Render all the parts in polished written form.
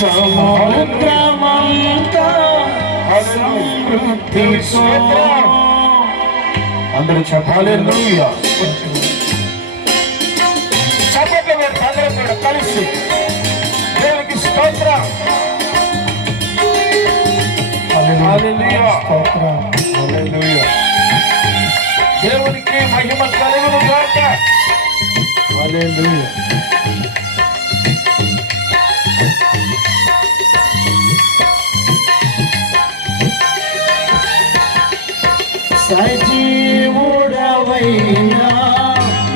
సముద్రమంతా సమృద్ధితో అందరూ చెప్పాలి. చప్పట్లు పెట్టి అందరూ కూడా కలిసి దేవునికి స్తోత్రం. హల్లెలూయా స్తోత్రం. హల్లెలూయా. దేవునికి మహిమ కలుగును గాక. హల్లెలూయా. సజీవుడవైనా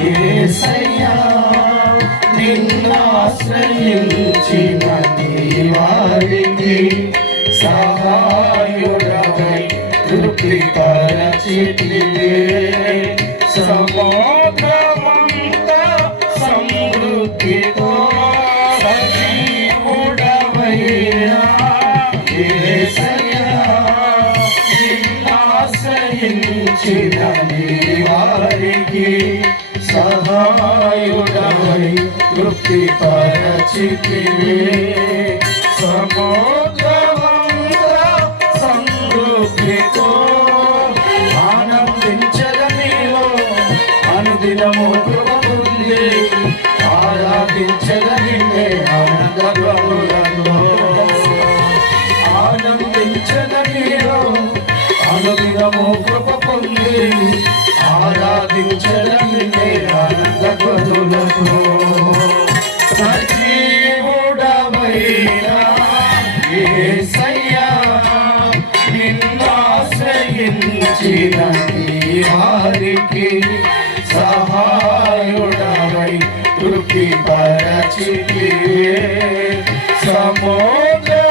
యేసయ్యా నిన్ను ఆశ్రయించిన నీ వారికి సహాయుడవై తృప్తిపరచితివే. సముద్రమంతా సమృద్ధితో సజీవుడవైనా యేసయ్యా ఆశ్రయించిన నీ వారికి సహాయుడవై తృప్తిపరచితివే. సముద్రమంతా సమృద్ధితో ఆనందించద నీలో అనుదినము కృప పొంది ఆరాధించద నిన్నే ఆనందములతో ఆనందించద నీలో అనుదినము కృప పొంది ఆరాధించడమే ఆనందపదులతో. సజీవుడవైనా యేసయ్యా నిన్ను ఆశ్రయించిన నీ వారికి సహాయుడవై తృప్తిపరచితివే. సముద్రమంతా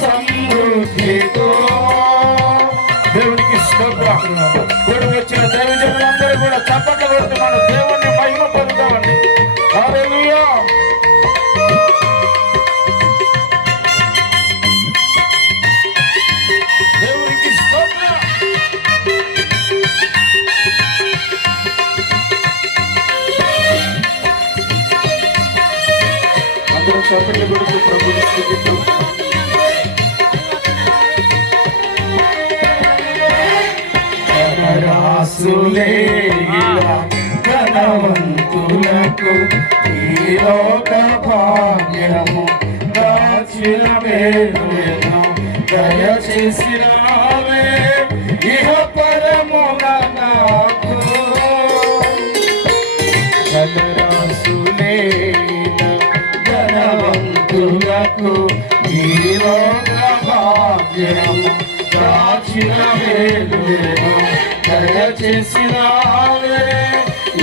సమృద్ధితో దేవునికి స్తోత్రం. కూడి వచ్చిన దైవజనులందరూ కూడా చప్పట్లు కొడుతూ మనం దేవుణ్ణి మహిమ పొందుతామండి. హల్లెలూయా. దేవునికి స్తోత్రం. అందరూ చప్పట్లు కొడుతూ ప్రభువుని స్తుతిద్దాం. ధనవంతులకు ఈ లోక భాగ్యము దాచిన మేలును దయచేసినావే ఇహ పరమున నాకు. ధనవంతులకు ఈ లోక భాగ్యము దాచిన మేలును దయచేసినావే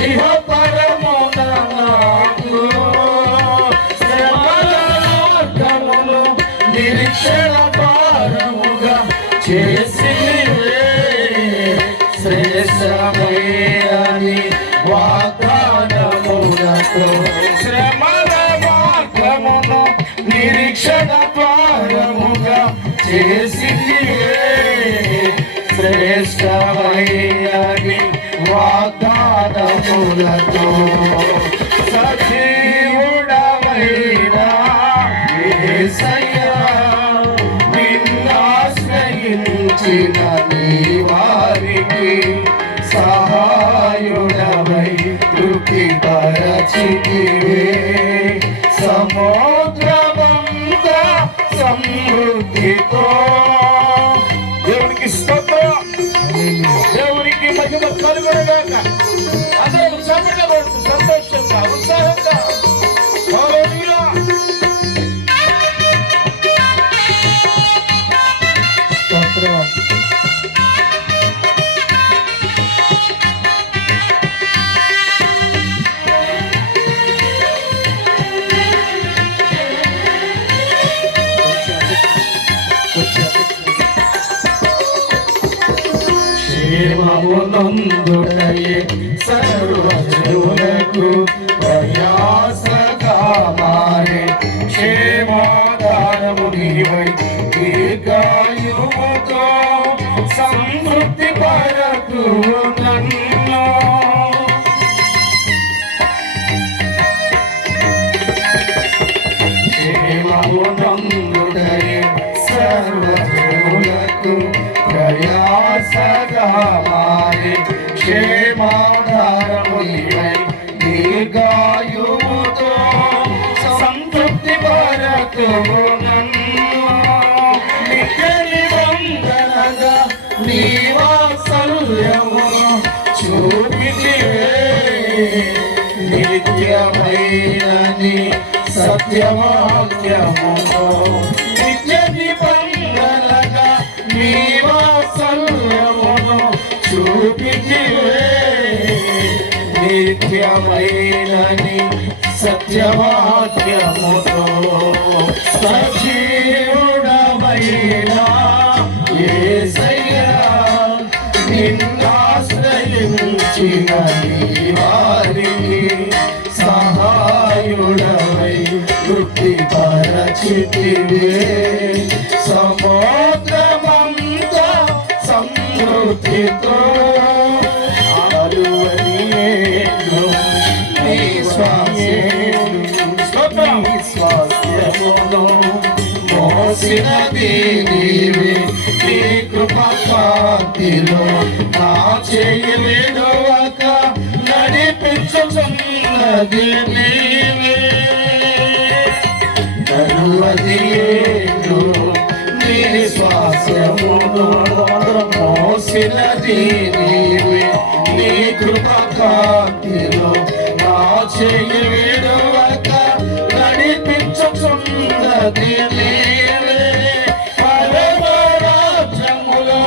ఇహ పరమున నాకు. శ్రమల మార్గమును నిరీక్షణ భారముగా చేసివే శ్రేష్టమని వాగ్దానములతో. శ్రమల మార్గమును నిరీక్షణ భారముగా చేసివే శ్రేష్టమని వాగ్దానములతో. సజీవుడవైనా యేసయ్యా నిన్ను ఆశ్రయించిన నీ వారికి సహాయుడవై తృప్తిపరచితివే. సముద్రమంతా సమృద్ధితో దేవునికి స్తోత్రం. దేవునికి మహిమ కలుగునుగాక. అందరూ చప్పట్లు కొడుతూ సంతోషంగా ఉత్సాహంగా హల్లెలూయా. స్తోత్రం. క్షేమమునందుటయే సర్వజనులకు ప్రయాసగా మారే క్షేమాధారము నీవై దీర్ఘాయువుతో సమృద్ధి పరతు నన్ను. క్షేమ క్షేమమునందుటయే సర్వజనులకు ప్రయాసగా మారి క్షేమాధారము నీవై దీర్ఘాయువుతో సంతృప్తి పరతువు నన్ను నిత్య నిబంధనగా నీ వాత్సల్యమును చూపితివే నిత్యమైనని సత్యవాక్యమును నిత్య నిబంధనగా నీ వాత్సల్యమును చూపితివే నిత్యమైనని సత్యవాక్యముతో సజీవుడమైనా యేసయ్యా నిన్నాశ్రయించిన నీ వారికి సహాయుడవై తృప్తి పరచితివే సముద్రమంతా సమృద్ధితో మోసినది నీవే నీ కృపకాంతిలో నా చేయి విడువక నడిపించుచున్నది నీవే నరువది ఏడు నీ స్వాస్యమును మోసినది నీవే నీ కృపకాంతిలో నా చేయి విడువక నడిపించుచున్నది నీవే పరమరాజ్యములో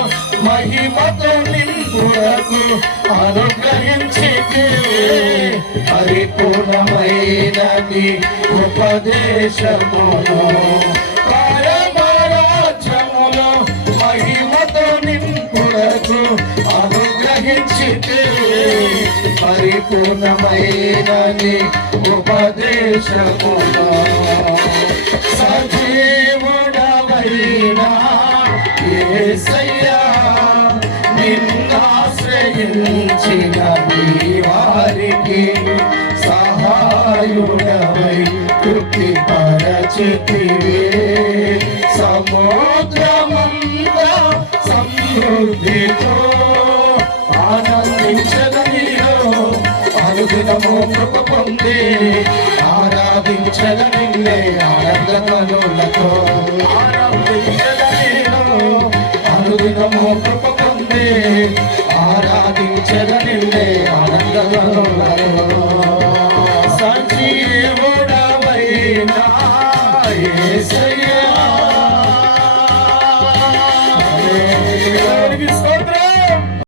మహిమతో నింపుటకు అనుగ్రహించితివే పరిపూర్ణమైనది ఉపదేశమును పరమరాజ్యములో మహిమతో నింపుటకు అనుగ్రహించితివే పరిపూర్ణమైనది ఉపదేశమును సజీవుడవైనా యేసయ్యా నిన్నాశ్రయించిన నీ వారికి సహాయుడవై తృప్తి పరచితివే సముద్రమంతా సమృద్ధితో ఆనందించదనిలో అనుదినము కృప పొంది ఆరాధించద నిన్నే ఆనందములతో ఆనందించదనిలో అనుదినము కృప పొంది ఆరాధించద నిన్నే ఆనందములతో సంజీవుడవైనా యేసయ్యా